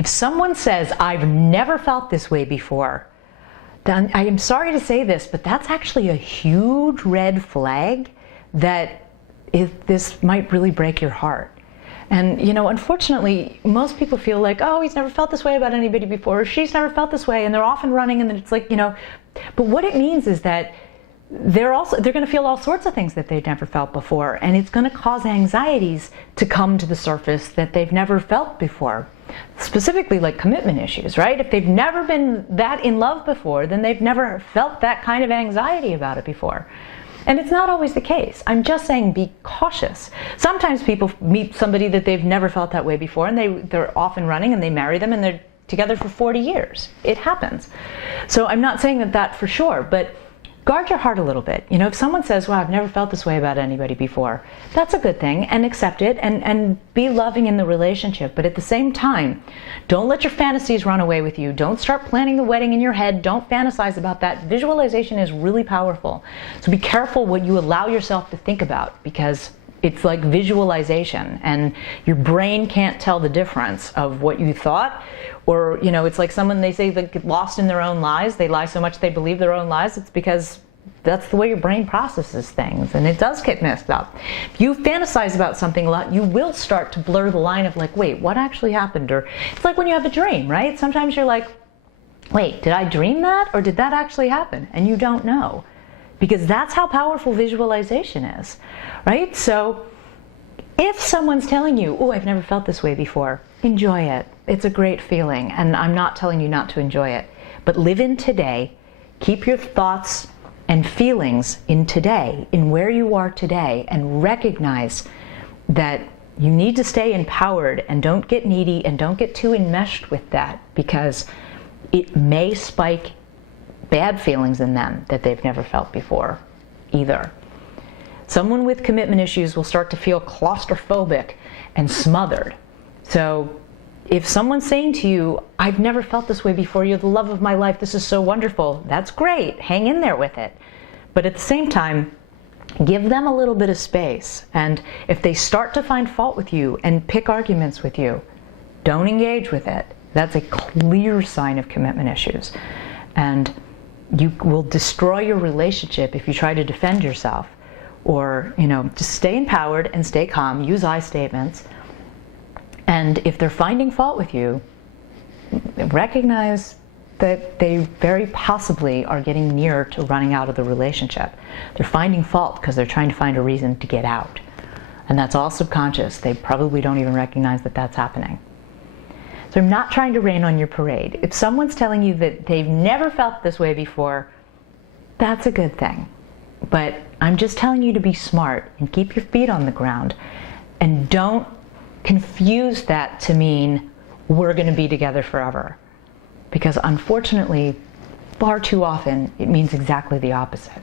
If someone says, I've never felt this way before, then I am sorry to say this, but that's actually a huge red flag that this might really break your heart. And, unfortunately, most people feel like, oh, he's never felt this way about anybody before, or she's never felt this way, and they're off and running, and then it's like, but what it means is that they're going to feel all sorts of things that they've never felt before, and it's going to cause anxieties to come to the surface that they've never felt before. Specifically like commitment issues, right? If they've never been that in love before, then they've never felt that kind of anxiety about it before. And it's not always the case. I'm just saying be cautious. Sometimes people meet somebody that they've never felt that way before, and they're off and running, and they marry them, and they're together for 40 years. It happens. So I'm not saying that for sure, but guard your heart a little bit. If someone says, well, I've never felt this way about anybody before, that's a good thing, and accept it, and be loving in the relationship. But at the same time, don't let your fantasies run away with you. Don't start planning the wedding in your head. Don't fantasize about that. Visualization is really powerful. So be careful what you allow yourself to think about, because it's like visualization, and your brain can't tell the difference of what you thought. Or, it's like someone, they say, they get lost in their own lies. They lie so much they believe their own lies. It's because that's the way your brain processes things, and it does get messed up. If you fantasize about something a lot, you will start to blur the line of like, wait, what actually happened? Or it's like when you have a dream, right? Sometimes you're like, wait, did I dream that, or did that actually happen? And you don't know, because that's how powerful visualization is, right? So if someone's telling you, oh, I've never felt this way before, enjoy it. It's a great feeling, and I'm not telling you not to enjoy it. But live in today. Keep your thoughts and feelings in today, in where you are today, and recognize that you need to stay empowered, and don't get needy, and don't get too enmeshed with that, because it may spike bad feelings in them that they've never felt before either. Someone with commitment issues will start to feel claustrophobic and smothered. So if someone's saying to you, I've never felt this way before, you're the love of my life, this is so wonderful, that's great, hang in there with it. But at the same time, give them a little bit of space. And if they start to find fault with you and pick arguments with you, don't engage with it. That's a clear sign of commitment issues. And you will destroy your relationship if you try to defend yourself. Or, just stay empowered and stay calm, use I statements. And if they're finding fault with you, recognize that they very possibly are getting near to running out of the relationship. They're finding fault because they're trying to find a reason to get out. And that's all subconscious. They probably don't even recognize that that's happening. So I'm not trying to rain on your parade. If someone's telling you that they've never felt this way before, that's a good thing. But I'm just telling you to be smart and keep your feet on the ground, and don't confuse that to mean we're going to be together forever. Because unfortunately, far too often, it means exactly the opposite.